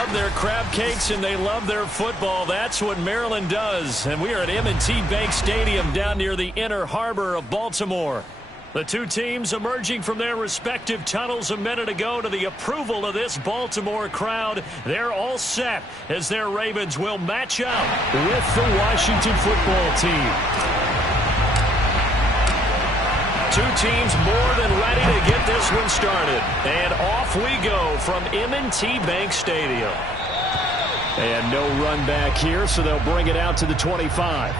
love their crab cakes and they love their football. That's what Maryland does. And we are at M&T Bank Stadium down near the Inner Harbor of Baltimore. The two teams emerging from their respective tunnels a minute ago to the approval of this Baltimore crowd. They're all set as their Ravens will match up with the Washington football team. Two teams more than ready to get this one started. And off we go from M&T Bank Stadium. And no run back here, so they'll bring it out to the 25.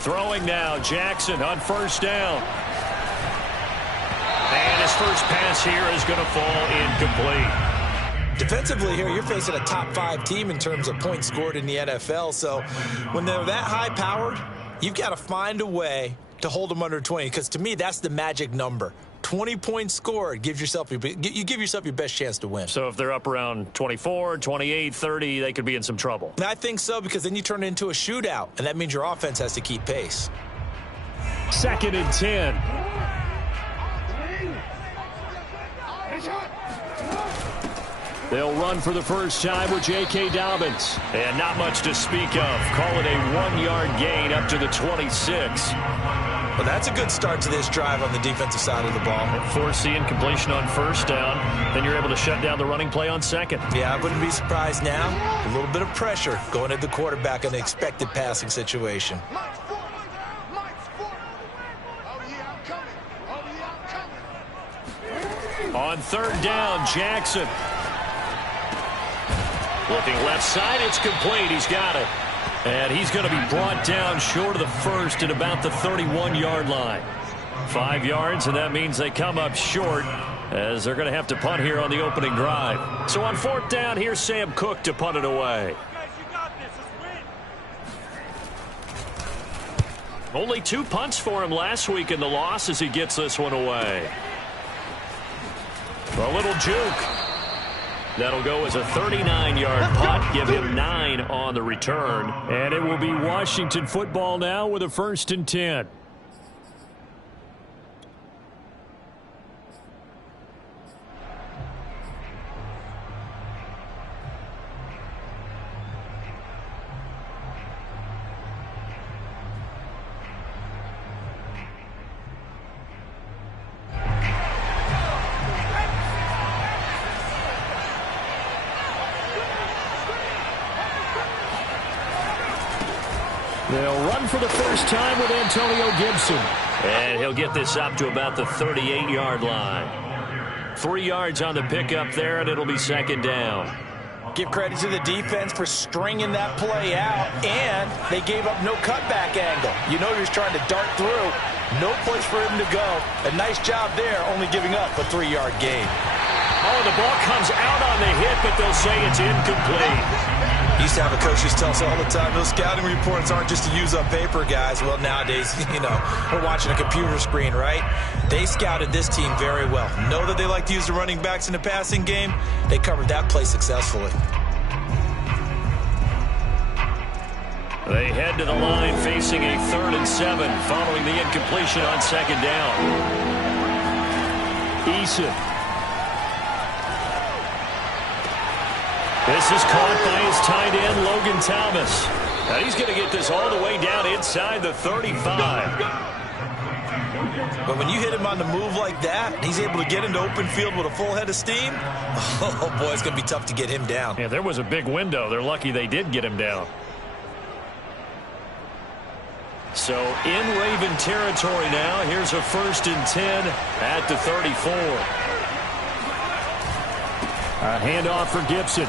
Throwing now, Jackson on first down. And his first pass here is going to fall incomplete. Defensively here, you're facing a top-5 team in terms of points scored in the NFL. So when they're that high-powered, you've got to find a way to hold them under 20. Because to me, that's the magic number. 20 points scored, you give yourself your best chance to win. So if they're up around 24, 28, 30, they could be in some trouble. And I think so, because then you turn it into a shootout, and that means your offense has to keep pace. 2nd and 10. They'll run for the first time with J.K. Dobbins. And not much to speak of. Call it a 1-yard gain up to the 26. Well, that's a good start to this drive on the defensive side of the ball. Force the incompletion on first down. Then you're able to shut down the running play on second. Yeah, I wouldn't be surprised now. A little bit of pressure going at the quarterback in the expected passing situation. On 3rd down, Jackson. Looking left side, it's complete. He's got it. And he's going to be brought down short of the first at about the 31-yard line. 5 yards, and that means they come up short as they're going to have to punt here on the opening drive. So on 4th down, here's Sam Cook to punt it away. Only 2 punts for him last week in the loss as he gets this one away. A little juke. That'll go as a 39-yard punt, give him 9 on the return. And it will be Washington football now with a 1st and 10. They'll run for the first time with Antonio Gibson. And he'll get this up to about the 38-yard line. 3 yards on the pickup there, and it'll be 2nd down. Give credit to the defense for stringing that play out, and they gave up no cutback angle. You know he was trying to dart through. No place for him to go. A nice job there, only giving up a 3-yard gain. Oh, the ball comes out on the hit, but they'll say it's incomplete. Used to have a coach who tell us all the time, those scouting reports aren't just to use up paper, guys. Well, nowadays, we're watching a computer screen, right? They scouted this team very well. Know that they like to use the running backs in the passing game. They covered that play successfully. They head to the line facing a 3rd and 7 following the incompletion on 2nd down. Eason. This is caught by his tight end, Logan Thomas. Now he's going to get this all the way down inside the 35. But when you hit him on the move like that, he's able to get into open field with a full head of steam, oh, boy, it's going to be tough to get him down. Yeah, there was a big window. They're lucky they did get him down. So in Raven territory now, here's a 1st and 10 at the 34. A handoff for Gibson.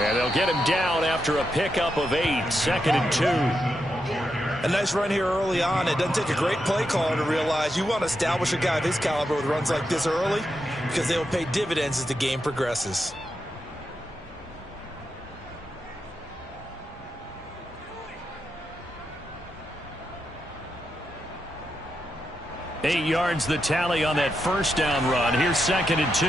And they'll get him down after a pickup of 8, 2nd and 2. A nice run here early on. It doesn't take a great play caller to realize you want to establish a guy of his caliber with runs like this early because they will pay dividends as the game progresses. 8 yards the tally on that first down run. Here's 2nd and 2.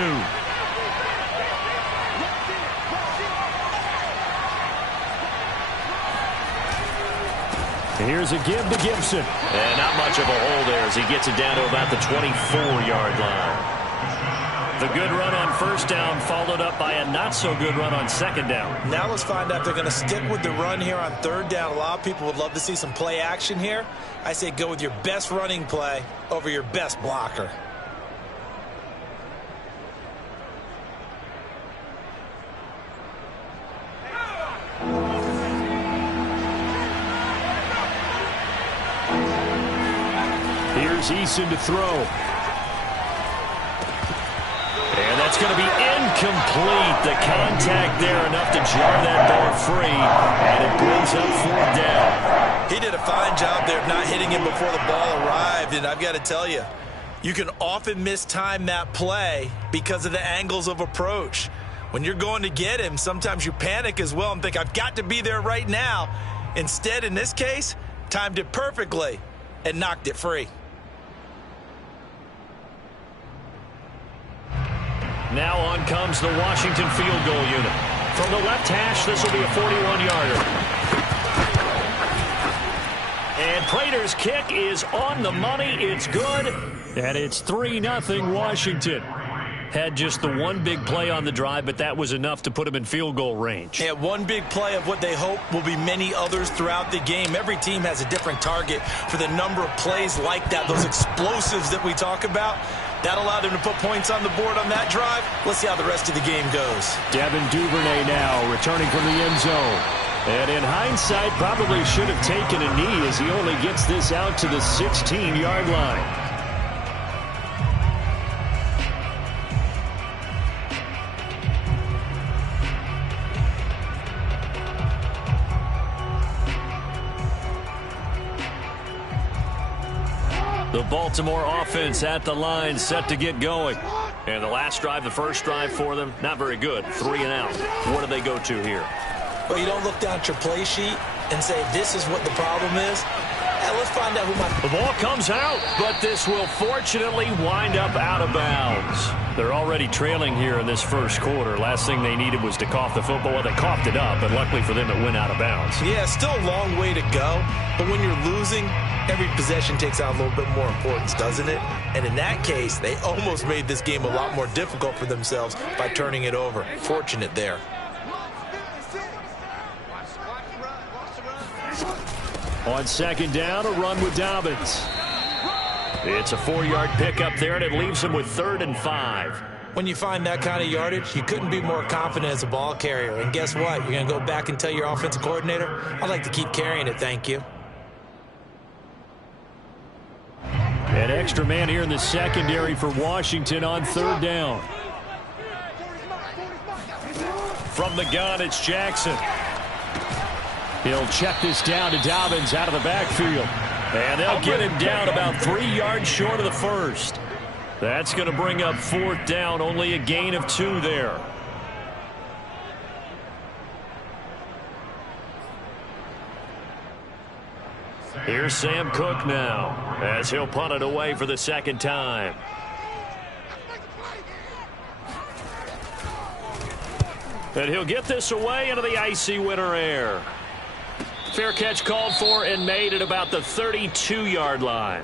Here's a give to Gibson. And not much of a hole there as he gets it down to about the 24-yard line. The good run on first down followed up by a not-so-good run on 2nd down. Now let's find out if they're going to stick with the run here on 3rd down. A lot of people would love to see some play action here. I say go with your best running play over your best blocker. Here's Eason to throw. And that's going to be incomplete. The contact there enough to jar that ball free. And it brings up 4th down. He did a fine job there of not hitting him before the ball arrived. And I've got to tell you, you can often mistime that play because of the angles of approach. When you're going to get him, sometimes you panic as well and think, I've got to be there right now. Instead, in this case, timed it perfectly and knocked it free. Now on comes the Washington field goal unit. From the left hash, this will be a 41-yarder. And Prater's kick is on the money. It's good. And it's 3-0 Washington. Had just the one big play on the drive, but that was enough to put him in field goal range. Yeah, one big play of what they hope will be many others throughout the game. Every team has a different target for the number of plays like that, those explosives that we talk about. That allowed them to put points on the board on that drive. Let's see how the rest of the game goes. Devin Duvernay now returning from the end zone. And in hindsight, probably should have taken a knee as he only gets this out to the 16-yard line. The Baltimore offense at the line, set to get going. And the last drive, the first drive for them, not very good. 3 and out. What do they go to here? Well, you don't look down at your play sheet and say, this is what the problem is. Let's find out who might... The ball comes out, but this will fortunately wind up out of bounds. They're already trailing here in this first quarter. Last thing they needed was to cough the football. Well, they coughed it up, but luckily for them, it went out of bounds. Yeah, still a long way to go. But when you're losing, every possession takes on a little bit more importance, doesn't it? And in that case, they almost made this game a lot more difficult for themselves by turning it over. Fortunate there. On 2nd down, a run with Dobbins. It's a 4-yard pickup there, and it leaves him with 3rd and 5. When you find that kind of yardage, you couldn't be more confident as a ball carrier. And guess what? You're going to go back and tell your offensive coordinator, I'd like to keep carrying it, thank you. An extra man here in the secondary for Washington on 3rd down. From the gun, it's Jackson. He'll check this down to Dobbins out of the backfield. And they'll get him down about 3 yards short of the first. That's going to bring up 4th down, only a gain of 2 there. Here's Sam Cook now as he'll punt it away for the 2nd time. And he'll get this away into the icy winter air. Fair catch called for and made at about the 32-yard line.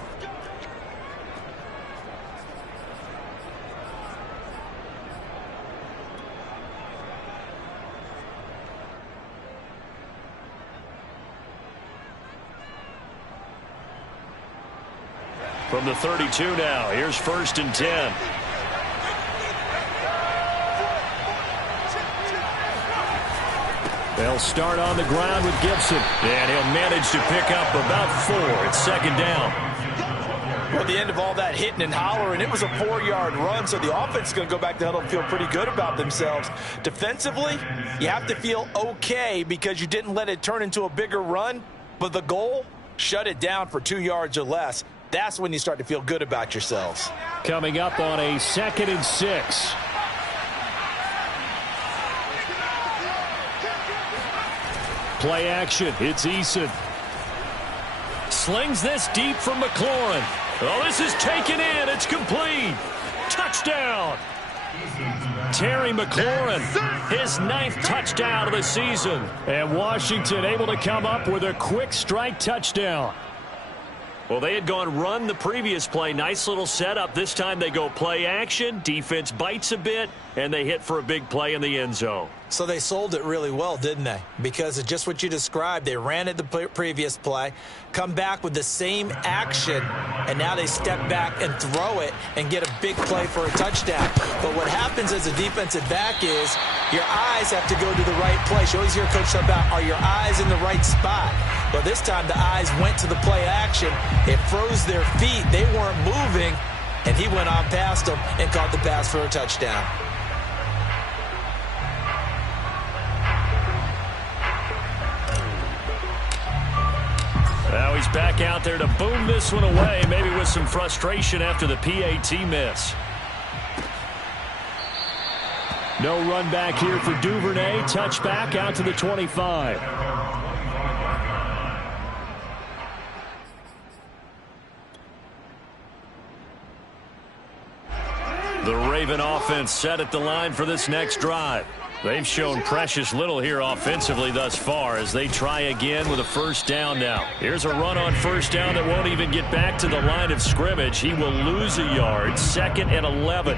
From the 32 now, here's 1st and 10. They'll start on the ground with Gibson. And he'll manage to pick up about 4. It's 2nd down. Well, at the end of all that hitting and hollering, it was a 4-yard run, so the offense is going to go back to huddle and feel pretty good about themselves. Defensively, you have to feel okay because you didn't let it turn into a bigger run, but the goal, shut it down for 2 yards or less. That's when you start to feel good about yourselves. Coming up on a 2nd and 6. Play action. It's Eason. Slings this deep from McLaurin. Oh, this is taken in. It's complete. Touchdown. Terry McLaurin, his 9th touchdown of the season. And Washington able to come up with a quick strike touchdown. Well, they had gone run the previous play. Nice little setup. This time they go play action. Defense bites a bit, and they hit for a big play in the end zone. So they sold it really well, didn't they? Because of just what you described. They ran it the previous play, come back with the same action, and now they step back and throw it and get a big play for a touchdown. But what happens as a defensive back is your eyes have to go to the right place. You always hear Coach talk about, are your eyes in the right spot? Well, this time the eyes went to the play action. It froze their feet. They weren't moving, and he went on past them and caught the pass for a touchdown. Now he's back out there to boom this one away, maybe with some frustration after the PAT miss. No run back here for Duvernay. Touchback out to the 25. The Raven offense set at the line for this next drive. They've shown precious little here offensively thus far as they try again with a first down now. Here's a run on first down that won't even get back to the line of scrimmage. He will lose a yard. 2nd and 11.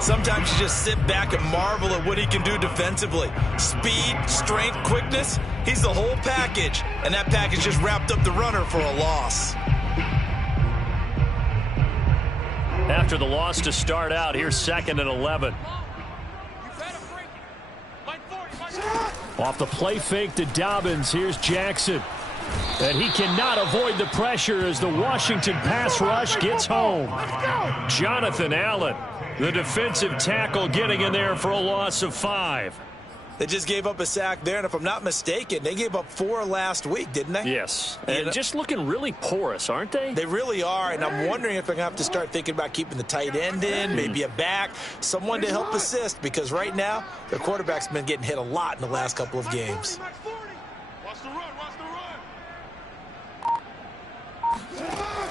Sometimes you just sit back and marvel at what he can do defensively. Speed, strength, quickness. He's the whole package. And that package just wrapped up the runner for a loss. After the loss to start out, here's 2nd and 11. Off the play fake to Dobbins, here's Jackson. And he cannot avoid the pressure as the Washington pass rush gets home. Jonathan Allen, the defensive tackle, getting in there for a loss of 5. They just gave up a sack there, and if I'm not mistaken, they gave up 4 last week, didn't they? Yes, and just looking really porous, aren't they? They really are, and I'm wondering if they're going to have to start thinking about keeping the tight end in, maybe a back, someone to help assist, because right now, their quarterback's been getting hit a lot in the last couple of games.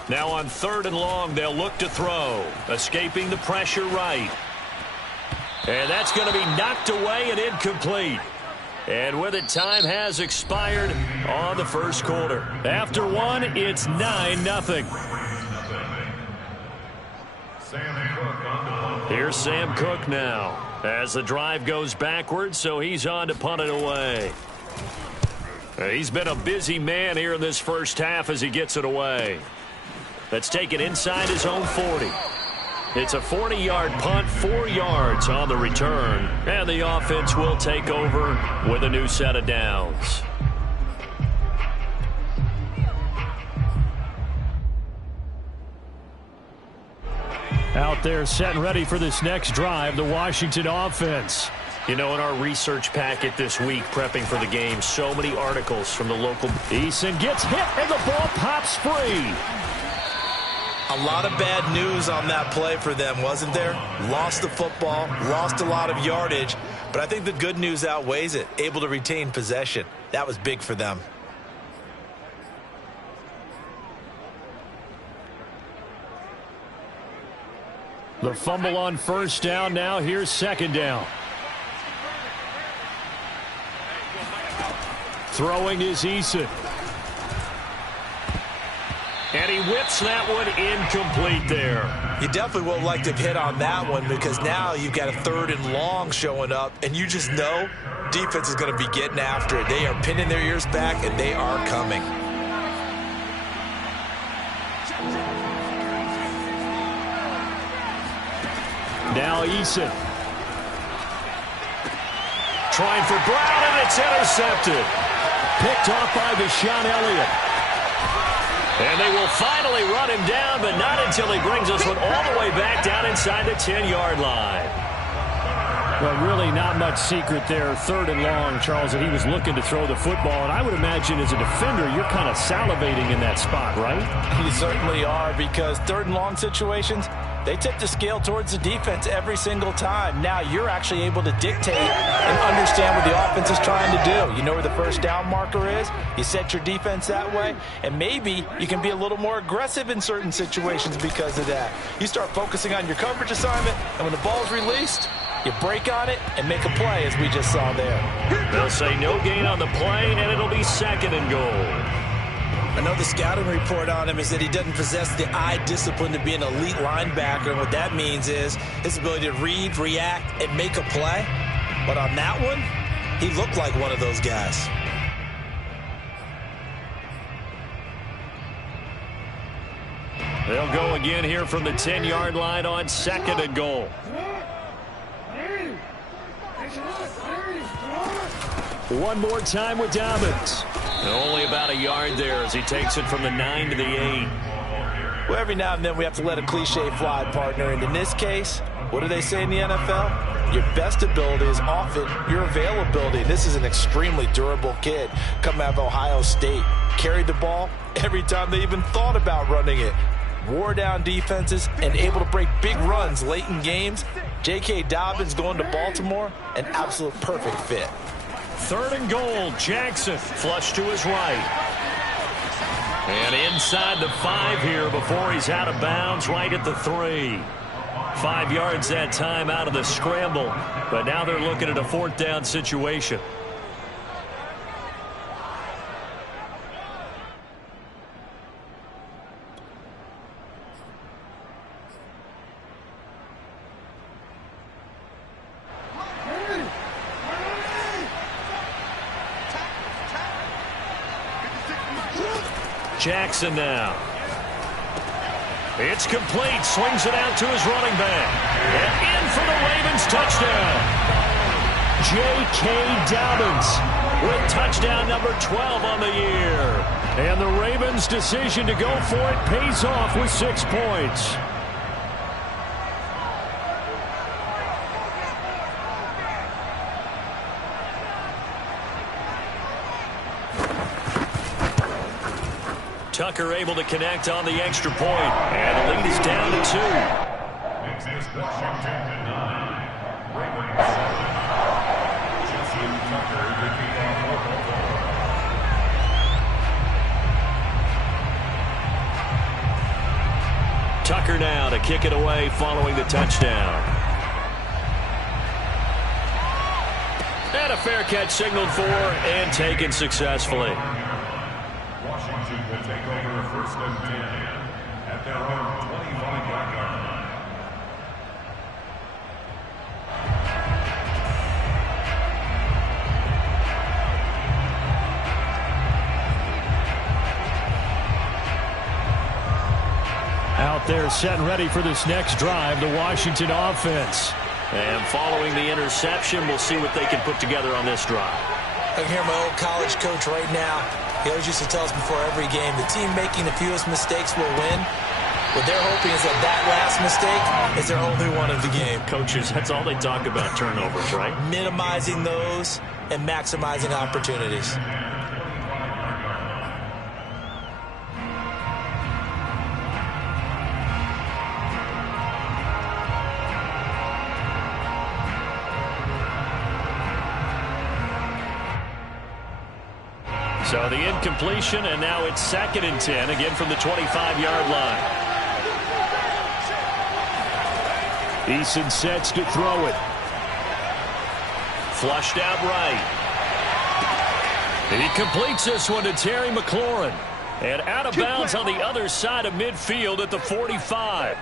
Now on 3rd and long, they'll look to throw, escaping the pressure right. And that's going to be knocked away and incomplete. And with it, time has expired on the first quarter. After one, it's 9-0. Here's Sam Cook now as the drive goes backwards, so he's on to punt it away. He's been a busy man here in this first half as he gets it away. That's taken inside his own 40. It's a 40-yard punt, 4 yards on the return. And the offense will take over with a new set of downs. Out there set and ready for this next drive, the Washington offense. You know, in our research packet this week, prepping for the game, so many articles from the local. Eason gets hit, and the ball pops free. A lot of bad news on that play for them, wasn't there? Lost the football, lost a lot of yardage, but I think the good news outweighs it. Able to retain possession. That was big for them. The fumble on first down now. Here's 2nd down. Throwing is Eason. And he whips that one incomplete there. You definitely would like to hit on that one because now you've got a 3rd and long showing up, and you just know defense is going to be getting after it. They are pinning their ears back, and they are coming. Now Eason. Trying for Brown, and it's intercepted. Picked off by Deshaun Elliott. And they will finally run him down, but not until he brings this one all the way back down inside the 10-yard line. Well, really not much secret there. 3rd and long, Charles, that he was looking to throw the football. And I would imagine as a defender, you're kind of salivating in that spot, right? You certainly are, because 3rd and long situations, They tip the scale towards the defense every single time. Now you're actually able to dictate and understand what the offense is trying to do. You know where the first down marker is. You set your defense that way, and maybe you can be a little more aggressive in certain situations because of that. You start focusing on your coverage assignment, and when the ball's released, you break on it and make a play, as we just saw there. They'll say no gain on the play, and it'll be 2nd and goal. I know the scouting report on him is that he doesn't possess the eye discipline to be an elite linebacker. And what that means is his ability to read, react, and make a play. But on that one, he looked like one of those guys. They'll go again here from the 10-yard line on 2nd and goal. One more time with Dobbins. Only about a yard there as he takes it from the 9 to the 8. Well, every now and then we have to let a cliche fly, partner. And in this case, what do they say in the NFL? Your best ability is often your availability. This is an extremely durable kid coming out of Ohio State. Carried the ball every time they even thought about running it. Wore down defenses and able to break big runs late in games. J.K. Dobbins going to Baltimore, an absolute perfect fit. 3rd and goal, Jackson flush to his right. And inside the 5 here before he's out of bounds right at the 3. 5 yards that time out of the scramble, but now they're looking at a 4th down situation. Jackson now. It's complete. Swings it out to his running back. And in for the Ravens touchdown. J.K. Dobbins with touchdown number 12 on the year. And the Ravens' decision to go for it pays off with 6 points. Tucker able to connect on the extra point, and the lead is down to 2. Tucker now to kick it away following the touchdown. And a fair catch signaled for and taken successfully. Washington will take over 1st and 10 at their own 25-yard line. Out there set and ready for this next drive, the Washington offense. And following the interception, we'll see what they can put together on this drive. I can hear my old college coach right now. He always used to tell us before every game, the team making the fewest mistakes will win. What they're hoping is that last mistake is their only one of the game. Coaches, that's all they talk about, turnovers, right? Minimizing those and maximizing opportunities. So the incompletion, and now it's 2nd and 10, again from the 25-yard line. Eason sets to throw it. Flushed out right. He completes this one to Terry McLaurin. And out of bounds on the other side of midfield at the 45.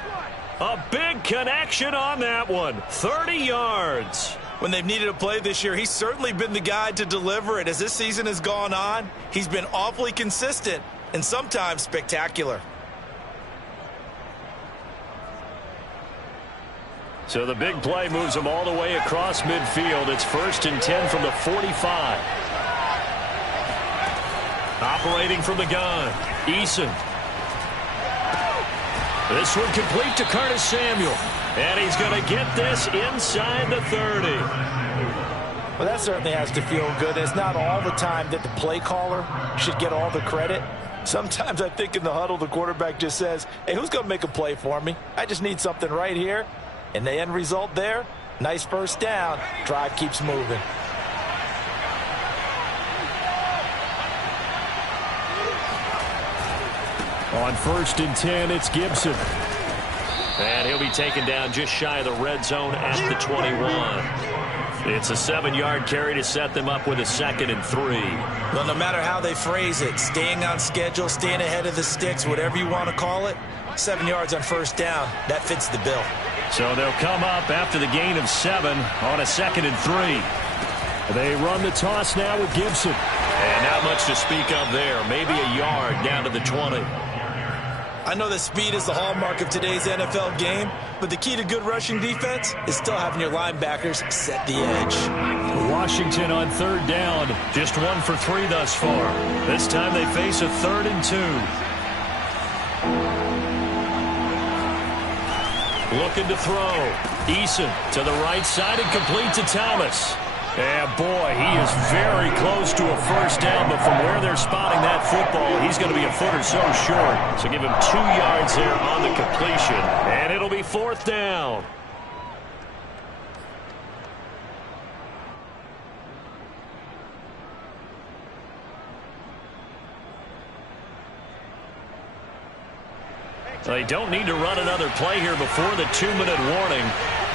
A big connection on that one. 30 yards. When they've needed a play this year, he's certainly been the guy to deliver it. As this season has gone on, he's been awfully consistent and sometimes spectacular. So the big play moves him all the way across midfield. It's 1st and 10 from the 45. Operating from the gun, Eason. This one complete to Curtis Samuel. And he's going to get this inside the 30. Well, that certainly has to feel good. It's not all the time that the play caller should get all the credit. Sometimes I think in the huddle, the quarterback just says, hey, who's going to make a play for me? I just need something right here. And the end result there, nice first down. Drive keeps moving. On 1st and 10, it's Gibson. And he'll be taken down just shy of the red zone at the 21. It's a 7-yard carry to set them up with a 2nd and 3. Well, no matter how they phrase it, staying on schedule, staying ahead of the sticks, whatever you want to call it, 7 yards on 1st down, that fits the bill. So they'll come up after the gain of 7 on a 2nd and 3. They run the toss now with Gibson. And not much to speak of there. Maybe a yard down to the 20. I know that speed is the hallmark of today's NFL game, but the key to good rushing defense is still having your linebackers set the edge. Washington on 3rd down. Just 1 for 3 thus far. This time they face a 3rd and 2. Looking to throw. Eason to the right side and complete to Thomas. And boy, he is very close to a 1st down, but from where they're spotting that football, he's going to be a foot or so short. So give him 2 yards there on the completion, and it'll be 4th down. They don't need to run another play here before the 2-minute warning.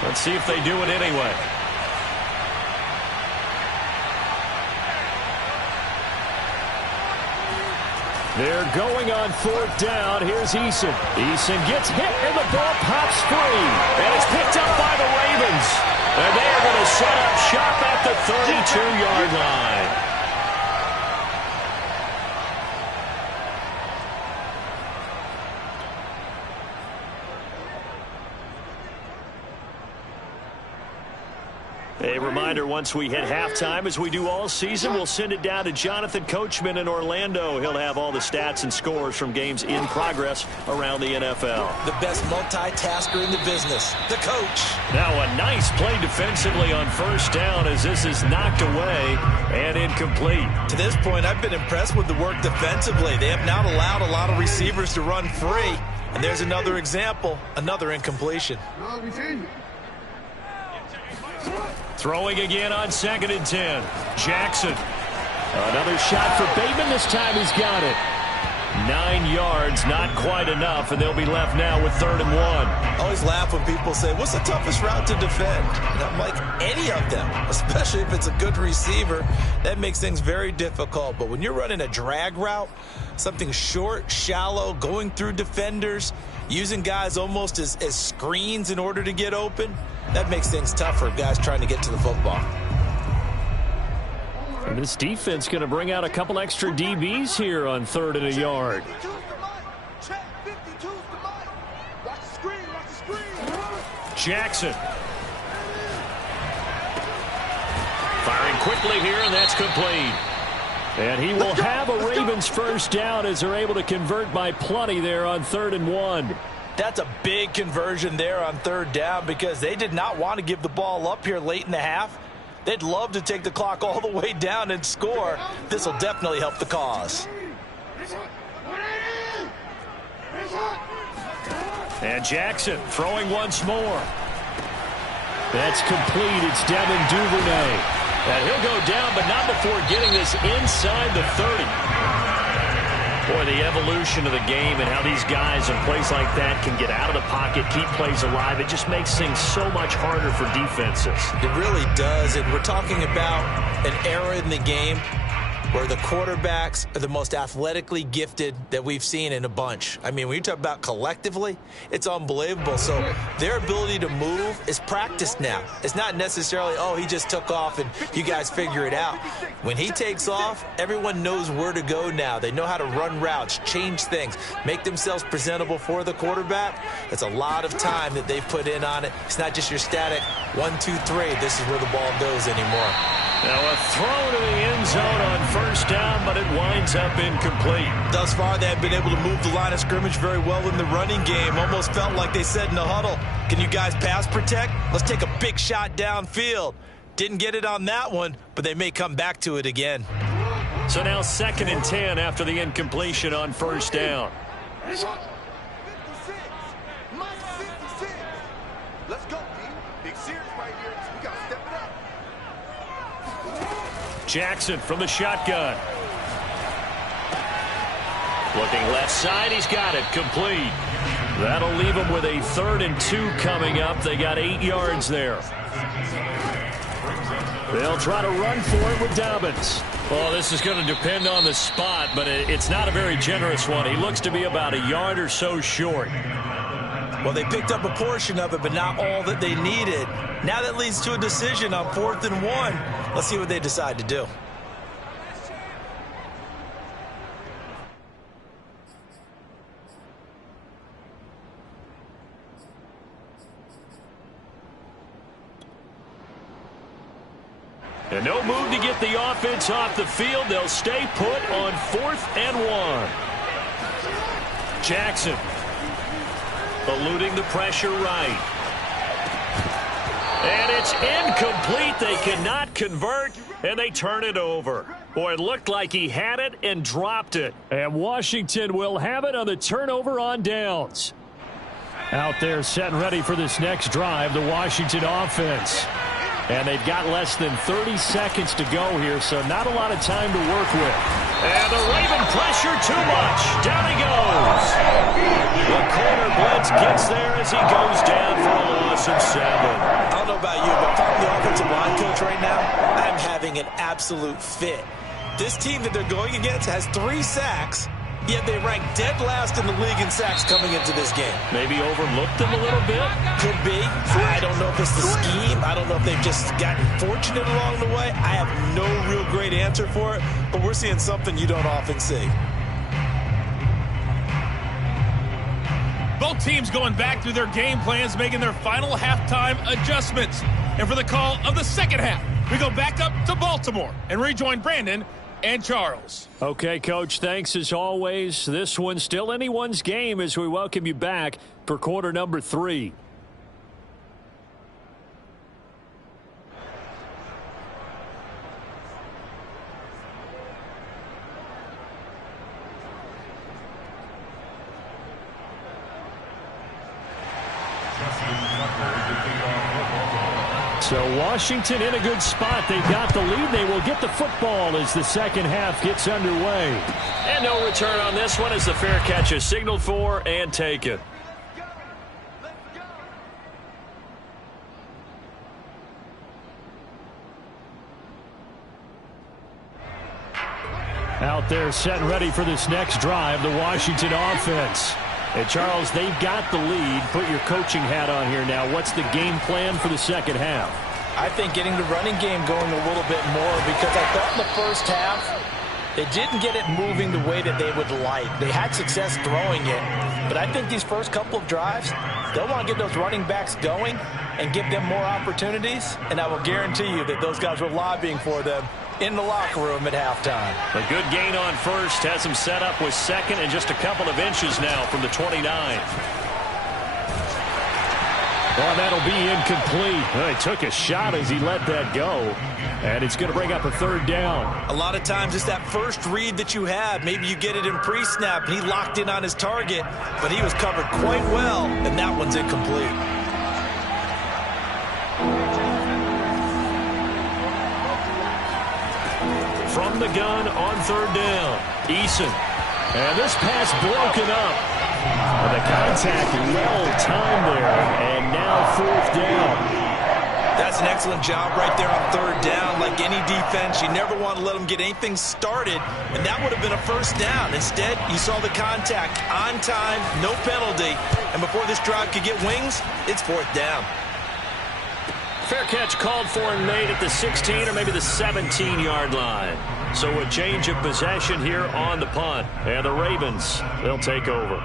Let's see if they do it anyway. They're going on 4th down. Here's Eason. Eason gets hit, and the ball pops free. And it's picked up by the Ravens. And they are going to set up shop at the 32-yard line. A reminder, once we hit halftime, as we do all season, we'll send it down to Jonathan Coachman in Orlando. He'll have all the stats and scores from games in progress around the NFL. The best multitasker in the business, the coach. Now a nice play defensively on 1st down as this is knocked away and incomplete. To this point, I've been impressed with the work defensively. They have not allowed a lot of receivers to run free. And there's another example, another incompletion. Throwing again on 2nd and 10. Jackson. Another shot for Bateman. This time he's got it. 9 yards, not quite enough, and they'll be left now with 3rd and 1. I always laugh when people say, what's the toughest route to defend? And I'm like, any of them, especially if it's a good receiver. That makes things very difficult. But when you're running a drag route, something short, shallow, going through defenders, using guys almost as screens in order to get open, that makes things tough for guys trying to get to the football. And this defense going to bring out a couple extra DBs here on 3rd and a yard. Jackson. Firing quickly here, and that's complete. And he will have a Ravens 1st down as they're able to convert by plenty there on 3rd and 1. That's a big conversion there on 3rd down because they did not want to give the ball up here late in the half. They'd love to take the clock all the way down and score. This will definitely help the cause. And Jackson throwing once more. That's complete. It's Devin Duvernay. And he'll go down, but not before getting this inside the 30. Boy, the evolution of the game and how these guys in plays like that can get out of the pocket, keep plays alive, it just makes things so much harder for defenses. It really does, and we're talking about an era in the game where the quarterbacks are the most athletically gifted that we've seen in a bunch. I mean, when you talk about collectively, it's unbelievable. So their ability to move is practiced now. It's not necessarily, oh, he just took off and you guys figure it out. When he takes off, everyone knows where to go now. They know how to run routes, change things, make themselves presentable for the quarterback. It's a lot of time that they've put in on it. It's not just your static 1, 2, 3. This is where the ball goes anymore. Now a throw to the end zone on 1st down, but it winds up incomplete. Thus far, they have been able to move the line of scrimmage very well in the running game. Almost felt like they said in the huddle, can you guys pass protect? Let's take a big shot downfield. Didn't get it on that one, but they may come back to it again. So now 2nd and 10 after the incompletion on first down. Let's go, team. Big series right here. We got to step it up. Jackson from the shotgun. Looking left side, he's got it, complete. That'll leave him with a 3rd and 2 coming up. They got 8 yards there. They'll try to run for it with Dobbins. Well, this is going to depend on the spot, but it's not a very generous one. He looks to be about a yard or so short. Well, they picked up a portion of it, but not all that they needed. Now that leads to a decision on 4th and 1. Let's see what they decide to do. And no move to get the offense off the field. They'll stay put on 4th and 1. Jackson eluding the pressure right. And it's incomplete. They cannot convert, and they turn it over. Boy, it looked like he had it and dropped it. And Washington will have it on the turnover on downs. Out there set and ready for this next drive, the Washington offense. And they've got less than 30 seconds to go here, so not a lot of time to work with. And the Raven pressure too much. Down he goes. The corner blitz gets there as he goes down for a loss of 7. I don't know about you, but if I'm the offensive line coach right now, I'm having an absolute fit. This team that they're going against has 3 sacks, yet they rank dead last in the league in sacks coming into this game. Maybe overlooked them a little bit? Could be. I don't know if it's the scheme. I don't know if they've just gotten fortunate along the way. I have no real great answer for it, but we're seeing something you don't often see. Both teams going back through their game plans, making their final halftime adjustments. And for the call of the second half, we go back up to Baltimore and rejoin Brandon and Charles. Okay, Coach, thanks as always. This one's still anyone's game as we welcome you back for quarter number 3. So Washington in a good spot. They've got the lead. They will get the football as the second half gets underway. And no return on this one as the fair catch is signaled for and taken. Out there set and ready for this next drive, the Washington offense. And, Charles, they've got the lead. Put your coaching hat on here now. What's the game plan for the second half? I think getting the running game going a little bit more, because I thought in the first half they didn't get it moving the way that they would like. They had success throwing it, but I think these first couple of drives, they'll want to get those running backs going and give them more opportunities, and I will guarantee you that those guys were lobbying for them in the locker room at halftime. A good gain on first has him set up with second and just a couple of inches now from the 29. Well, that'll be incomplete. Well, he took a shot as he let that go, and it's going to bring up a 3rd down. A lot of times it's that first read that you have. Maybe you get it in pre-snap, and he locked in on his target, but he was covered quite well, and that one's incomplete. From the gun on 3rd down, Eason. And this pass broken up. And the contact well timed there, and now 4th down. That's an excellent job right there on 3rd down. Like any defense, you never want to let them get anything started, and that would have been a 1st down. Instead, you saw the contact on time, no penalty, and before this drive could get wings, it's 4th down. Fair catch called for and made at the 16 or maybe the 17-yard line. So a change of possession here on the punt. And the Ravens, they'll take over.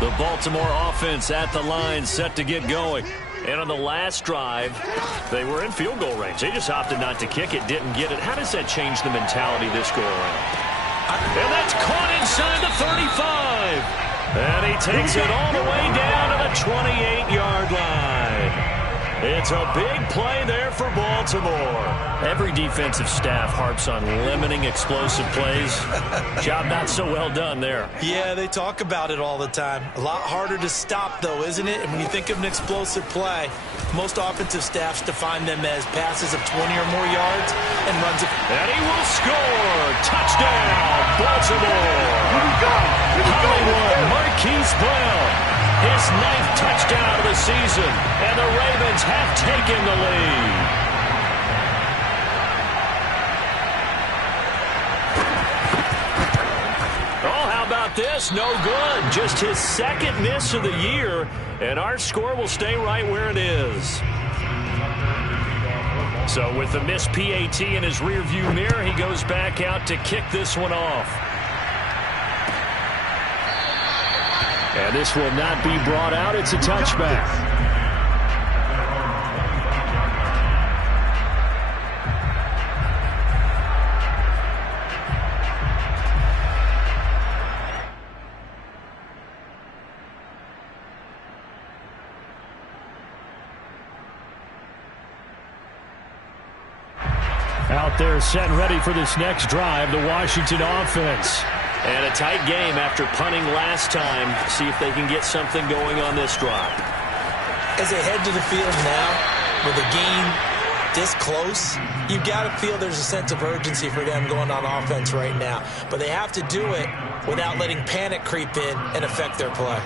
The Baltimore offense at the line set to get going. And on the last drive, they were in field goal range. They just opted not to kick it, didn't get it. How does that change the mentality this go around? And that's caught inside the 35. And he takes it all the way down to the 28-yard line. It's a big play there for Baltimore. Every defensive staff harps on limiting explosive plays. Job not so well done there. Yeah, they talk about it all the time. A lot harder to stop, though, isn't it? And when you think of an explosive play, most offensive staffs define them as passes of 20 or more yards and runs. And he will score. Touchdown, Baltimore. Hollywood Marquise Brown. His 9th touchdown of the season, and the Ravens have taken the lead. Oh, how about this? No good. Just his 2nd miss of the year, and our score will stay right where it is. So with the missed PAT in his rearview mirror, he goes back out to kick this one off. And this will not be brought out. It's a touchback. Out there set and ready for this next drive, the Washington offense. And a tight game after punting last time. See if they can get something going on this drive. As they head to the field now, with the game this close, you've got to feel there's a sense of urgency for them going on offense right now. But they have to do it without letting panic creep in and affect their play.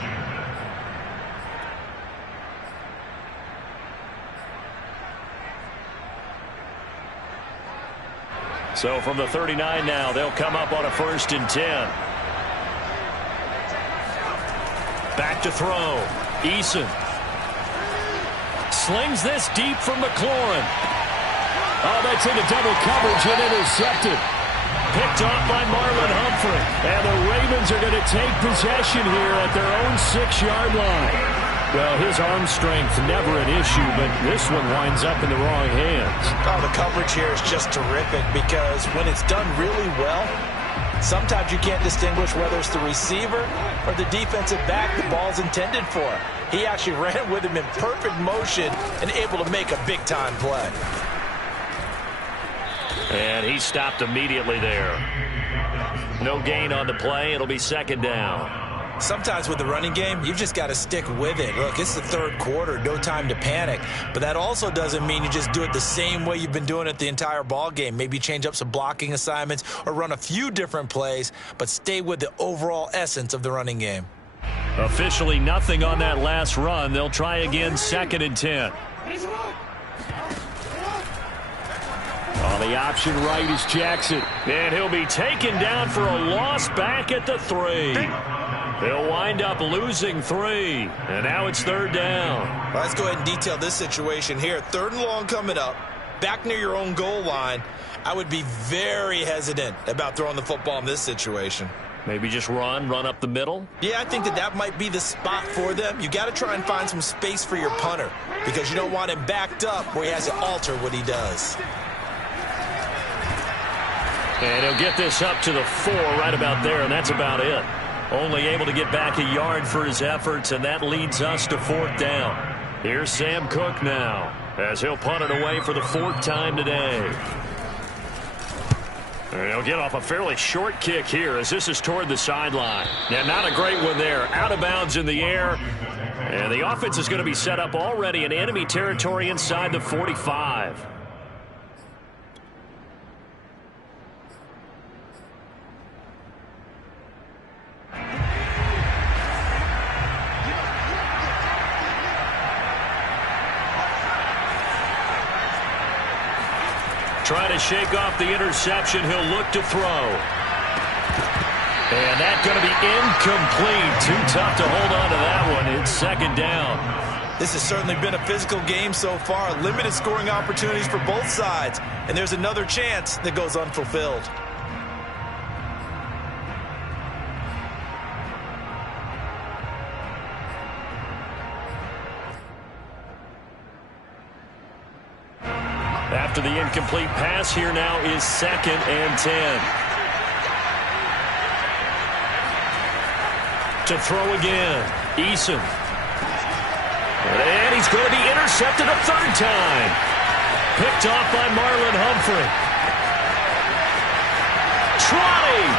So from the 39 now, they'll come up on a 1st and 10. Back to throw. Eason slings this deep from McLaurin. Oh, that's into double coverage and intercepted. Picked off by Marlon Humphrey. And the Ravens are going to take possession here at their own 6-yard line. Well, his arm strength never an issue, but this one winds up in the wrong hands. Oh, the coverage here is just terrific because when it's done really well, sometimes you can't distinguish whether it's the receiver or the defensive back the ball's intended for. He actually ran with him in perfect motion and able to make a big-time play. And he stopped immediately there. No gain on the play. It'll be 2nd down. Sometimes with the running game, you've just got to stick with it. Look, it's the 3rd quarter, no time to panic. But that also doesn't mean you just do it the same way you've been doing it the entire ball game. Maybe change up some blocking assignments or run a few different plays, but stay with the overall essence of the running game. Officially nothing on that last run. They'll try again, 2nd and 10. On the option right is Jackson. And he'll be taken down for a loss back at the 3. They'll wind up losing 3. And now it's 3rd down. Well, let's go ahead and detail this situation here. 3rd and long coming up. Back near your own goal line. I would be very hesitant about throwing the football in this situation. Maybe just run up the middle? Yeah, I think that might be the spot for them. You got to try and find some space for your punter because you don't want him backed up where he has to alter what he does. And he'll get this up to the 4 right about there, and that's about it. Only able to get back a yard for his efforts, and that leads us to 4th down. Here's Sam Cook now, as he'll punt it away for the 4th time today. And he'll get off a fairly short kick here, as this is toward the sideline. Yeah, not a great one there. Out of bounds in the air. And the offense is going to be set up already in enemy territory inside the 45. Trying to shake off the interception. He'll look to throw. And that's going to be incomplete. Too tough to hold on to that one. It's 2nd down. This has certainly been a physical game so far. Limited scoring opportunities for both sides. And there's another chance that goes unfulfilled. After the incomplete pass, here now is 2nd and 10. To throw again. Eason. And he's going to be intercepted a third time. Picked off by Marlon Humphrey. Trotty.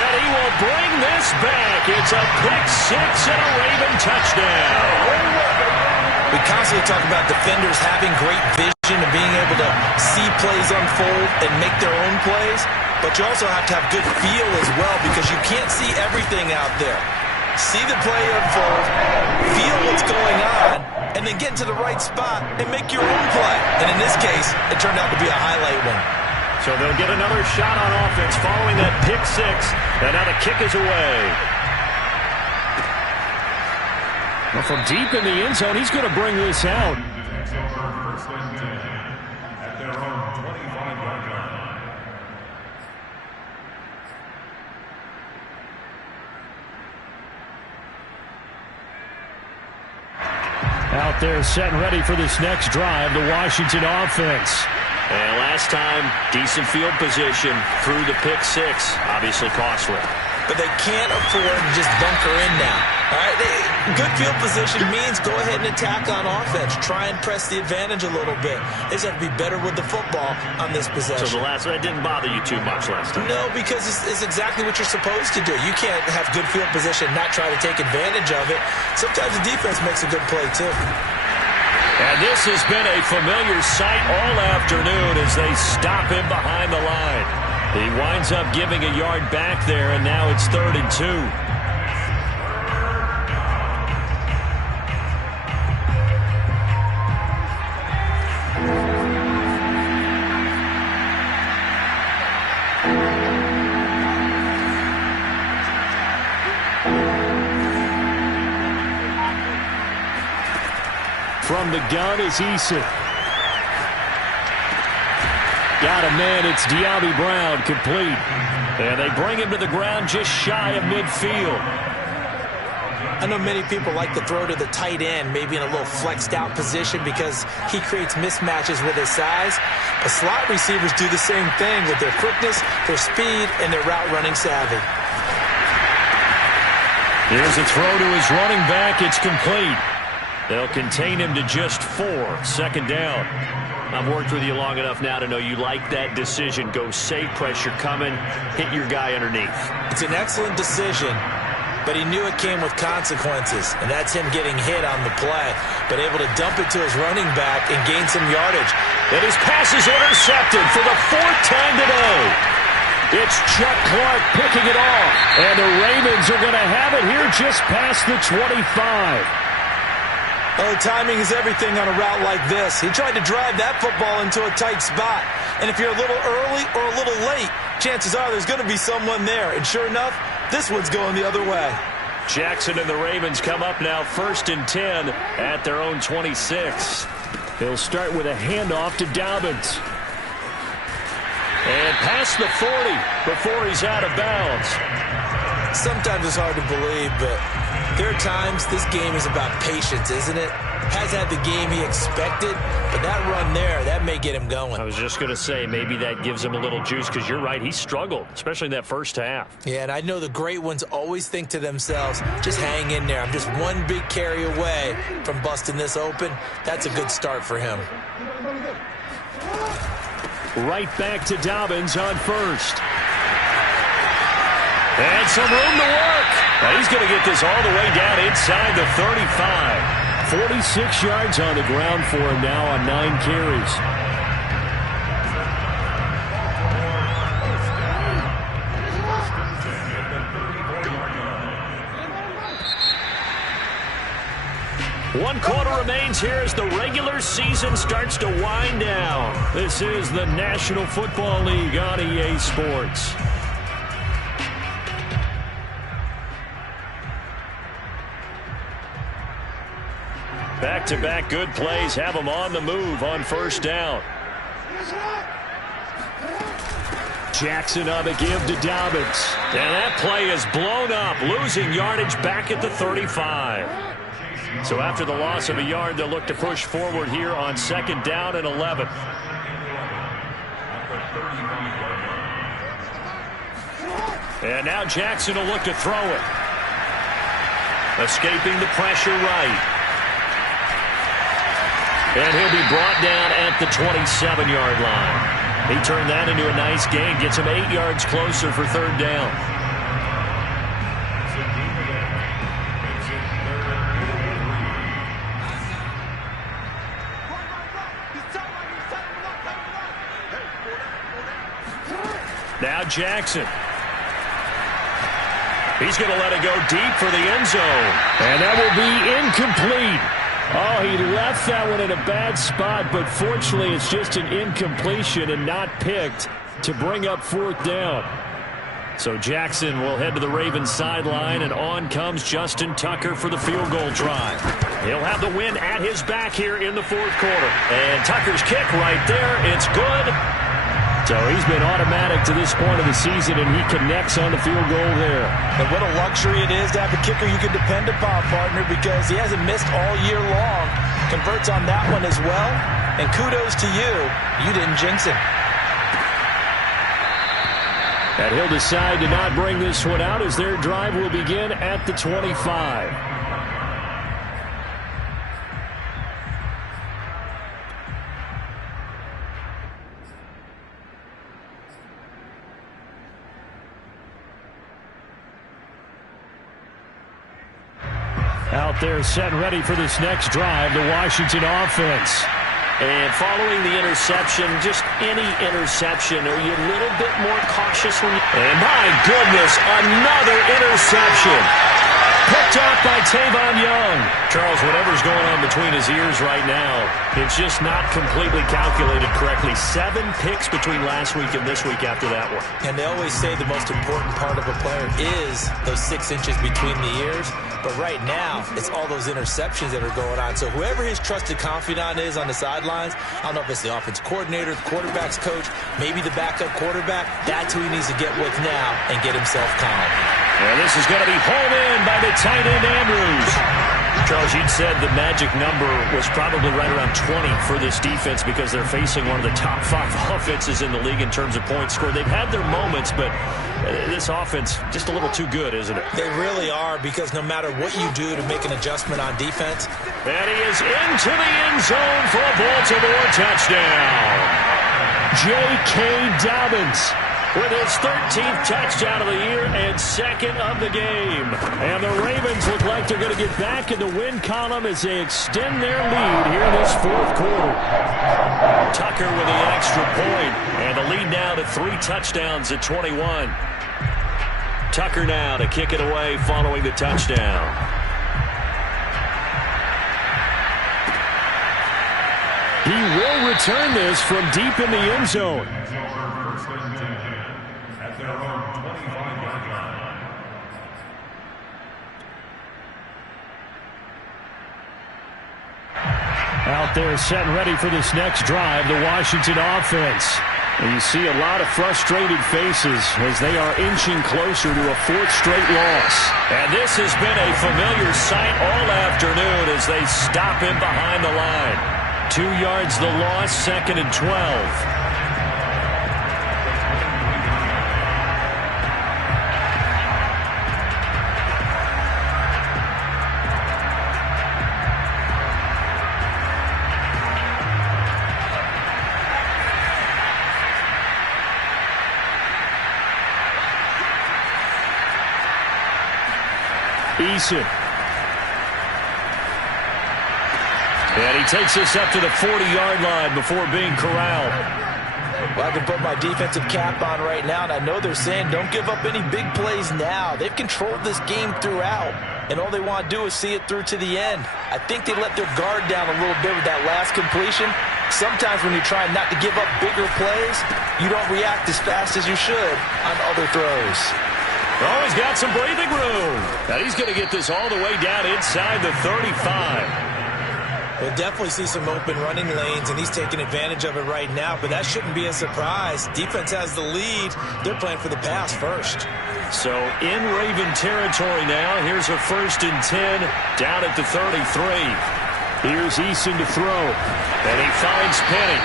And he will bring this back. It's a pick six and a Raven touchdown. We constantly talk about defenders having great vision and being able to see plays unfold and make their own plays. But you also have to have good feel as well because you can't see everything out there. See the play unfold, feel what's going on, and then get to the right spot and make your own play. And in this case, it turned out to be a highlight one. So they'll get another shot on offense following that pick six. And now the kick is away. Well, from deep in the end zone, he's going to bring this out. First and 10 at their own 25-yard line. Out there set and ready for this next drive, the Washington offense. And last time, decent field position through the pick six. Obviously costly. But they can't afford to just bunker in now. All right, good field position means go ahead and attack on offense. Try and press the advantage a little bit. They just have to be better with the football on this possession. So the last one didn't bother you too much last time? No, because it's exactly what you're supposed to do. You can't have good field position and not try to take advantage of it. Sometimes the defense makes a good play, too. And this has been a familiar sight all afternoon as they stop him behind the line. He winds up giving a yard back there, and now it's 3rd and 2. From the gun is Eason. Got a man, it's De'Ami Brown, complete. And they bring him to the ground just shy of midfield. I know many people like to throw to the tight end, maybe in a little flexed out position because he creates mismatches with his size. But slot receivers do the same thing with their quickness, their speed, and their route running savvy. Here's a throw to his running back. It's complete. They'll contain him to just 4. 2nd down. I've worked with you long enough now to know you like that decision. Go safe, pressure coming, hit your guy underneath. It's an excellent decision, but he knew it came with consequences, and that's him getting hit on the play, but able to dump it to his running back and gain some yardage. And his pass is intercepted for the 4th time today. It's Chuck Clark picking it off, and the Ravens are going to have it here just past the 25. Oh, timing is everything on a route like this. He tried to drive that football into a tight spot. And if you're a little early or a little late, chances are there's going to be someone there. And sure enough, this one's going the other way. Jackson and the Ravens come up now 1st and 10 at their own 26. He'll start with a handoff to Dobbins. And past the 40 before he's out of bounds. Sometimes it's hard to believe, but there are times this game is about patience, isn't it? Has had the game he expected, but that run there, that may get him going. I was just going to say, maybe that gives him a little juice because you're right, he struggled, especially in that first half. Yeah, and I know the great ones always think to themselves, just hang in there. I'm just one big carry away from busting this open. That's a good start for him. Right back to Dobbins on 1st. And some room to work. Now he's going to get this all the way down inside the 35. 46 yards on the ground for him now on 9 carries. One quarter remains here as the regular season starts to wind down. This is the National Football League on EA Sports. Back-to-back good plays have them on the move on 1st down. Jackson on the give to Dobbins. And that play is blown up, losing yardage back at the 35. So after the loss of a yard, they'll look to push forward here on 2nd down and 11. And now Jackson will look to throw it. Escaping the pressure right. And he'll be brought down at the 27-yard line. He turned that into a nice gain. Gets him 8 yards closer for third down. Now Jackson. He's going to let it go deep for the end zone. And that will be incomplete. Oh, he left that one in a bad spot, but fortunately it's just an incompletion and not picked to bring up fourth down. So Jackson will head to the Ravens sideline, and on comes Justin Tucker for the field goal try. He'll have the win at his back here in the fourth quarter. And Tucker's kick right there. It's good. So he's been automatic to this point of the season, and he connects on the field goal there. And what a luxury it is to have a kicker you can depend upon, partner, because he hasn't missed all year long. Converts on that one as well. And kudos to you. You didn't jinx him. And he'll decide to not bring this one out as their drive will begin at the 25. Out there set and ready for this next drive, the Washington offense. And following the interception, just any interception, are you a little bit more cautious when you... And my goodness, another interception. Picked off by Tavon Young. Charles, whatever's going on between his ears right now, it's just not completely calculated correctly. 7 picks between last week and this week after that one. And they always say the most important part of a player is those 6 inches between the ears. But right now, it's all those interceptions that are going on. So whoever his trusted confidant is on the sidelines, I don't know if it's the offense coordinator, the quarterback's coach, maybe the backup quarterback, that's who he needs to get with now and get himself calm. And this is going to be home in by the tight end, Andrews. Charles, you'd said the magic number was probably right around 20 for this defense because they're facing one of the top 5 offenses in the league in terms of points scored. They've had their moments, but this offense just a little too good, isn't it? They really are, because no matter what you do to make an adjustment on defense. And he is into the end zone for a Baltimore touchdown. J.K. Dobbins with his 13th touchdown of the year and 2nd of the game. And the Ravens look like they're going to get back in the win column as they extend their lead here in this fourth quarter. Tucker with the extra point, and the lead now to 3 touchdowns at 21. Tucker now to kick it away following the touchdown. He will return this from deep in the end zone. Out there set and ready for this next drive, the Washington offense. And you see a lot of frustrated faces as they are inching closer to a 4th straight loss. And this has been a familiar sight all afternoon as they stop him behind the line. 2 yards the loss, 2nd and 12. Eason. And he takes this up to the 40-yard line before being corralled. Well, I can put my defensive cap on right now, and I know they're saying don't give up any big plays now. They've controlled this game throughout, and all they want to do is see it through to the end. I think they let their guard down a little bit with that last completion. Sometimes when you're trying not to give up bigger plays, you don't react as fast as you should on other throws. Oh, he's got some breathing room. Now he's going to get this all the way down inside the 35. We'll definitely see some open running lanes, and he's taking advantage of it right now, but that shouldn't be a surprise. Defense has the lead. They're playing for the pass first. So in Raven territory now. Here's a 1st and 10 down at the 33. Here's Eason to throw, and he finds Penny.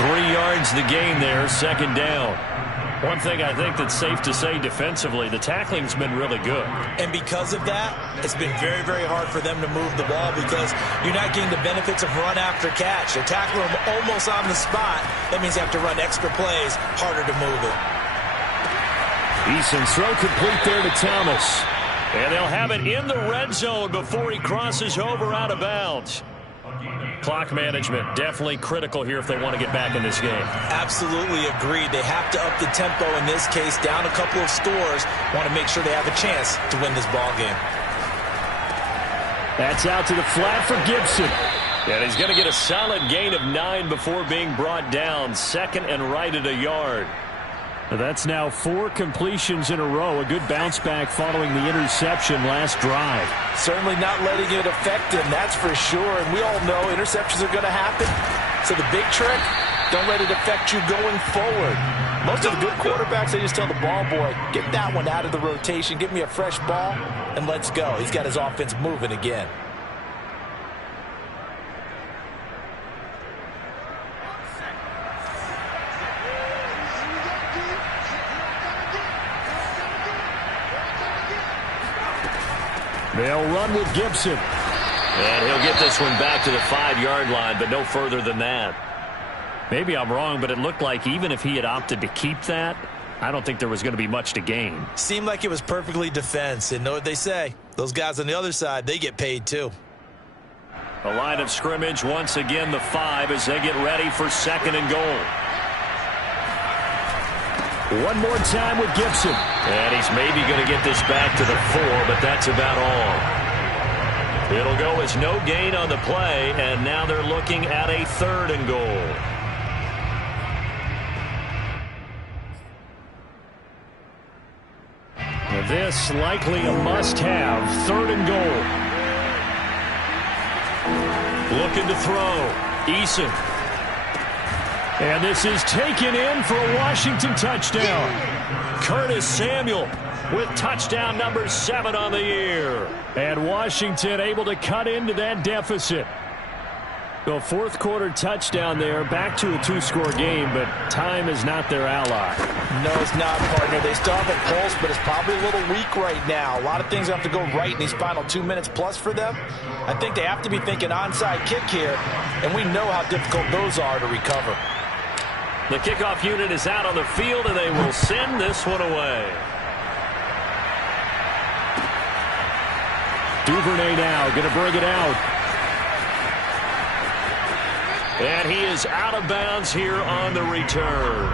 3 yards the gain there, 2nd down. One thing I think that's safe to say defensively, the tackling's been really good. And because of that, it's been very, very hard for them to move the ball because you're not getting the benefits of run after catch. They're tackling them almost on the spot. That means they have to run extra plays, harder to move it. Eason's throw complete there to Thomas. And they'll have it in the red zone before he crosses over out of bounds. Clock management, definitely critical here if they want to get back in this game. Absolutely agreed. They have to up the tempo in this case, down a couple of scores. Want to make sure they have a chance to win this ball game. That's out to the flat for Gibson. And he's going to get a solid gain of 9 before being brought down. Second and right at a yard. That's now 4 completions in a row. A good bounce back following the interception last drive. Certainly not letting it affect him, that's for sure. And we all know interceptions are going to happen. So the big trick, don't let it affect you going forward. Most of the good quarterbacks, they just tell the ball boy, get that one out of the rotation, give me a fresh ball, and let's go. He's got his offense moving again. They'll run with Gibson. And he'll get this one back to the 5-yard line, but no further than that. Maybe I'm wrong, but it looked like even if he had opted to keep that, I don't think there was going to be much to gain. Seemed like it was perfectly defense. And know what they say? Those guys on the other side, they get paid too. The line of scrimmage, once again, the 5 as they get ready for second and goal. One more time with Gibson. And he's maybe going to get this back to the 4, but that's about all. It'll go as no gain on the play, and now they're looking at a 3rd and goal. This likely a must-have. 3rd and goal. Looking to throw. Eason. And this is taken in for a Washington touchdown. Curtis Samuel with touchdown number 7 on the year. And Washington able to cut into that deficit. The 4th quarter touchdown there, back to a 2-score game, but time is not their ally. No, it's not, partner. They still have a pulse, but it's probably a little weak right now. A lot of things have to go right in these final 2 minutes plus for them. I think they have to be thinking onside kick here, and we know how difficult those are to recover. The kickoff unit is out on the field, and they will send this one away. Duvernay now going to bring it out. And he is out of bounds here on the return.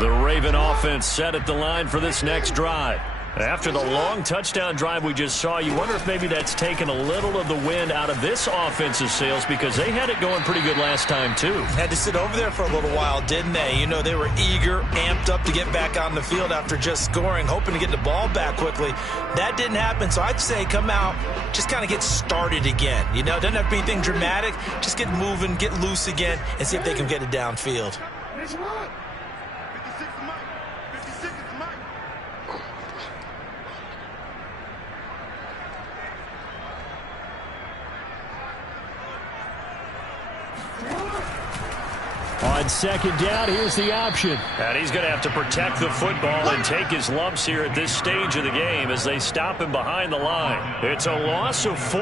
The Raven offense set at the line for this next drive. After the long touchdown drive we just saw, you wonder if maybe that's taken a little of the wind out of this offensive sails because they had it going pretty good last time too. Had to sit over there for a little while, didn't they? You know, they were eager, amped up to get back on the field after just scoring, hoping to get the ball back quickly. That didn't happen, so I'd say come out, just kind of get started again. You know, doesn't have to be anything dramatic. Just get moving, get loose again, and see if they can get it downfield. On second down, here's the option. And he's going to have to protect the football and take his lumps here at this stage of the game as they stop him behind the line. It's a loss of 4.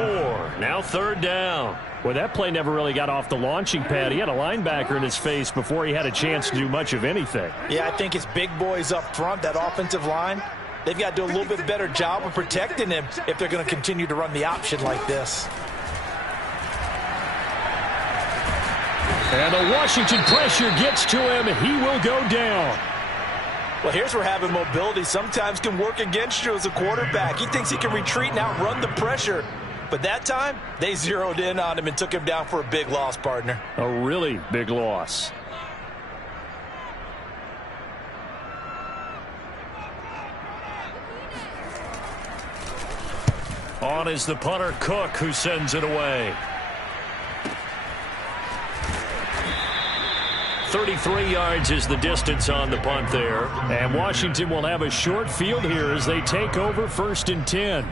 Now 3rd down. Well, that play never really got off the launching pad. He had a linebacker in his face before he had a chance to do much of anything. Yeah, I think it's big boys up front, that offensive line. They've got to do a little bit better job of protecting him if they're going to continue to run the option like this. And the Washington pressure gets to him. He will go down. Well, here's where having mobility sometimes can work against you as a quarterback. He thinks he can retreat and outrun the pressure. But that time, they zeroed in on him and took him down for a big loss, partner. A really big loss. On is the punter, Cook, who sends it away. 33 yards is the distance on the punt there. And Washington will have a short field here as they take over 1st and 10.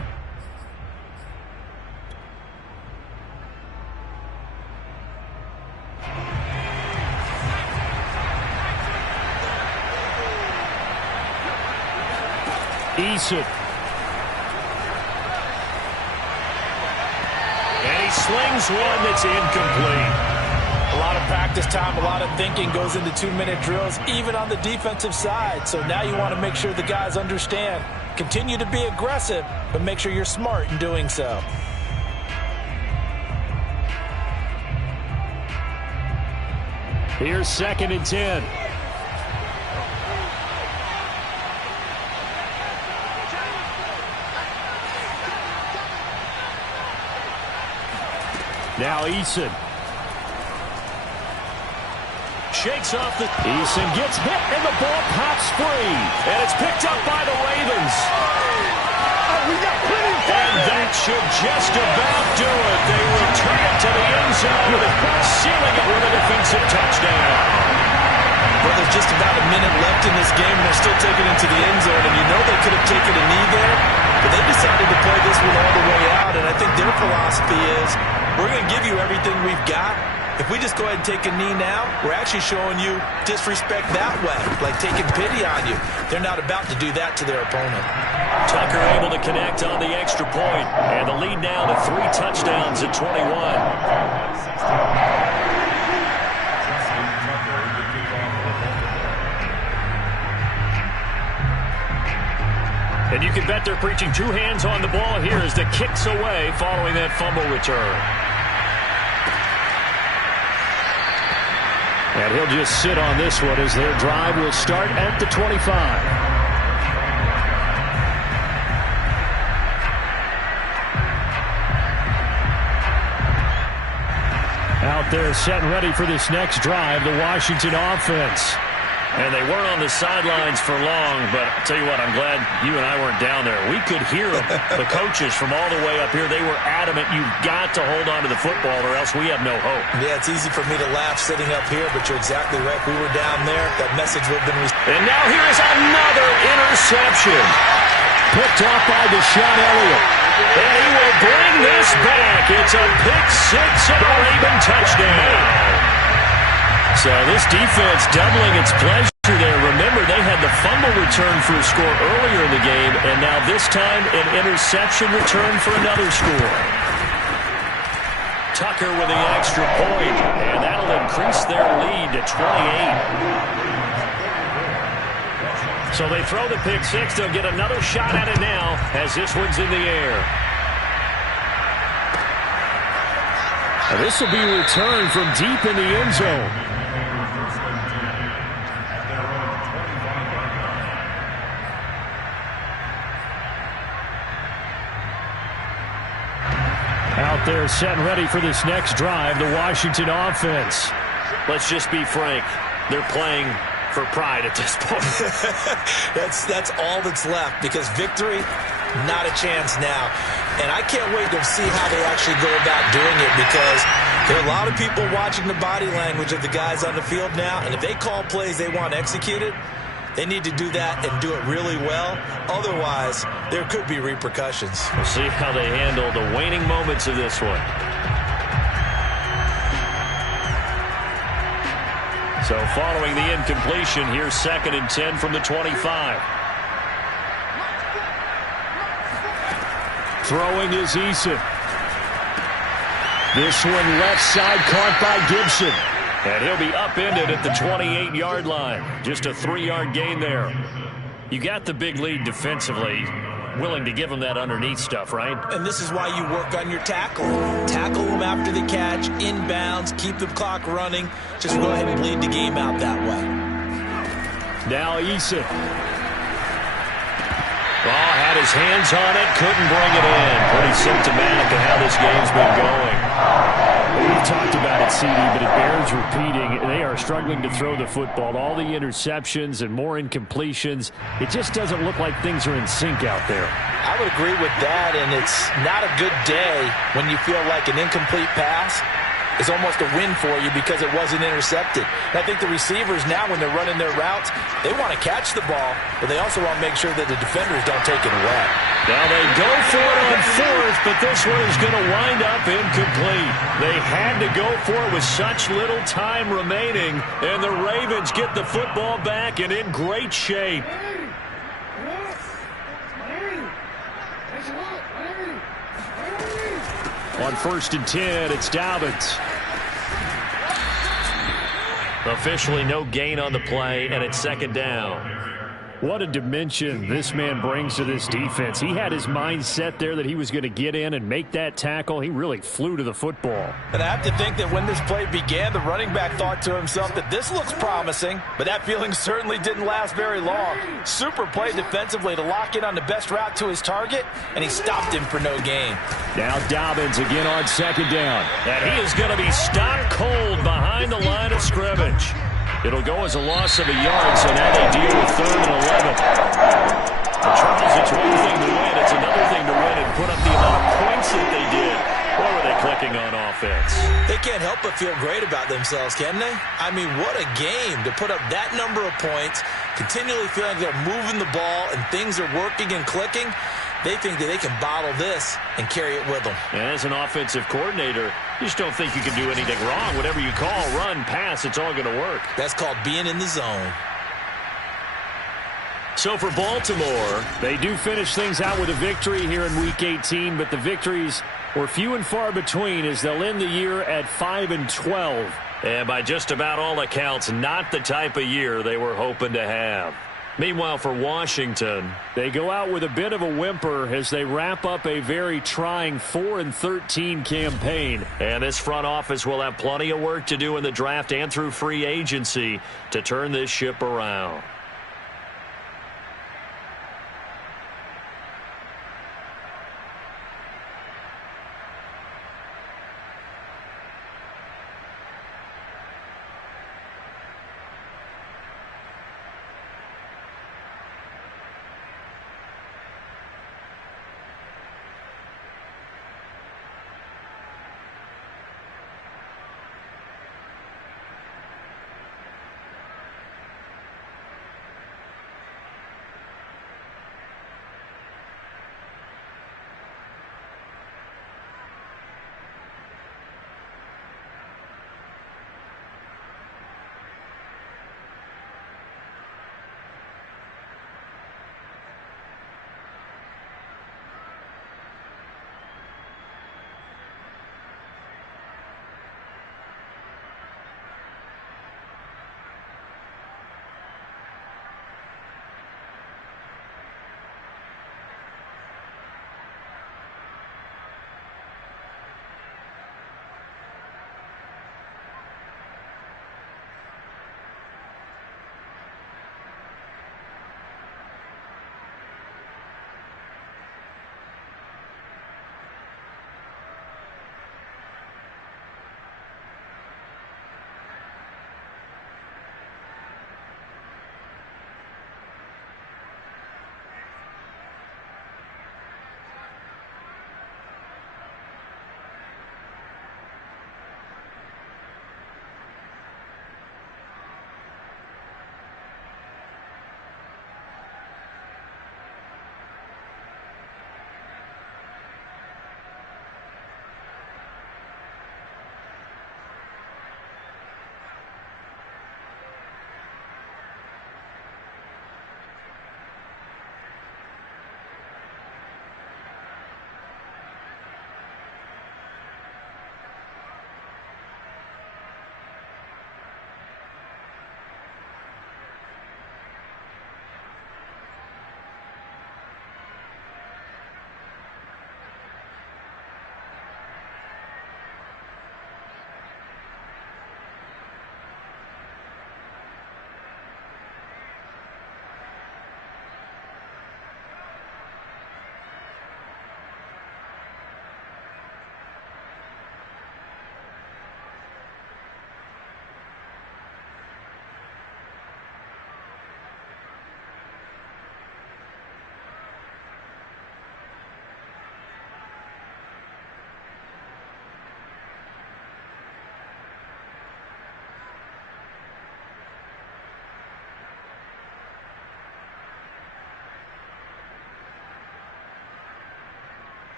Eason. And he slings one that's incomplete. A lot of practice time, a lot of thinking goes into 2-minute drills, even on the defensive side. So now you want to make sure the guys understand. Continue to be aggressive, but make sure you're smart in doing so. Here's 2nd and 10. Now Eason. Shakes off the... Eason gets hit and the ball pops free. And it's picked up by the Ravens. And that should just about do it. They return it to the end zone, sealing it with a defensive touchdown. Well, there's just about a minute left in this game, and they're still taking it to the end zone. And you know they could have taken a knee there, but they decided to play this one all the way out. And I think their philosophy is, we're going to give you everything we've got. If we just go ahead and take a knee now, we're actually showing you disrespect that way, like taking pity on you. They're not about to do that to their opponent. Tucker able to connect on the extra point, and the lead now to 3 touchdowns at 21. And you can bet they're preaching 2 hands on the ball here as the kick's away following that fumble return. And he'll just sit on this one as their drive will start at the 25. Out there set and ready for this next drive, the Washington offense. And they weren't on the sidelines for long, but I'll tell you what, I'm glad you and I weren't down there. We could hear them, the coaches from all the way up here. They were adamant, you've got to hold on to the football or else we have no hope. Yeah, it's easy for me to laugh sitting up here, but you're exactly right. We were down there. That message would have been... And now here is another interception. Picked off by Deshaun Elliott. And he will bring this back. It's a pick 6 and a Raven touchdown. So this defense doubling its pleasure there. Remember, they had the fumble return for a score earlier in the game, and now this time an interception return for another score. Tucker with the extra point, and that'll increase their lead to 28. So they throw the pick 6. They'll get another shot at it now as this one's in the air. Now this will be returned from deep in the end zone. Out there set and ready for this next drive, the Washington offense. Let's just be frank. They're playing for pride at this point. That's all that's left, because victory, not a chance now. And I can't wait to see how they actually go about doing it, because there are a lot of people watching the body language of the guys on the field now, and if they call plays they want executed, they need to do that and do it really well. Otherwise, there could be repercussions. We'll see how they handle the waning moments of this one. So following the incompletion, here's 2nd and 10 from the 25. Throwing is Eason. This one left side caught by Gibson. And he'll be upended at the 28-yard line. Just a 3-yard gain there. You got the big lead defensively. Willing to give them that underneath stuff, right? And this is why you work on your tackle. Tackle them after the catch, inbounds, keep the clock running. Just go ahead and bleed the game out that way. Now Eason. Oh, had his hands on it, couldn't bring it in. Pretty symptomatic of how this game's been going. We've talked about it, CD, but it bears repeating. They are struggling to throw the football. All the interceptions and more incompletions. It just doesn't look like things are in sync out there. I would agree with that, and it's not a good day when you feel like an incomplete pass is almost a win for you because it wasn't intercepted. And I think the receivers now, when they're running their routes, they want to catch the ball, but they also want to make sure that the defenders don't take it away. Now they go for it on fourth, but this one is going to wind up incomplete. They had to go for it with such little time remaining, and the Ravens get the football back and in great shape. On 1st and 10, it's Dobbins. Officially no gain on the play, and it's 2nd down. What a dimension this man brings to this defense. He had his mind set there that he was going to get in and make that tackle. He really flew to the football. And I have to think that when this play began, the running back thought to himself that this looks promising, but that feeling certainly didn't last very long. Super play defensively to lock in on the best route to his target, and he stopped him for no gain. Now Dobbins again on 2nd down. And he is going to be stopped cold behind the line of scrimmage. It'll go as a loss of a yard, so now they deal with 3rd and 11. Well, Charles, it's one thing to win. It's another thing to win and put up the amount of points that they did. Boy, were they clicking on offense. They can't help but feel great about themselves, can they? I mean, what a game to put up that number of points, continually feeling they're moving the ball and things are working and clicking. They think that they can bottle this and carry it with them. And as an offensive coordinator, you just don't think you can do anything wrong. Whatever you call, run, pass, it's all going to work. That's called being in the zone. So for Baltimore, they do finish things out with a victory here in Week 18, but the victories were few and far between as they'll end the year at 5-12. And by just about all accounts, not the type of year they were hoping to have. Meanwhile, for Washington, they go out with a bit of a whimper as they wrap up a very trying 4-13 campaign. And this front office will have plenty of work to do in the draft and through free agency to turn this ship around.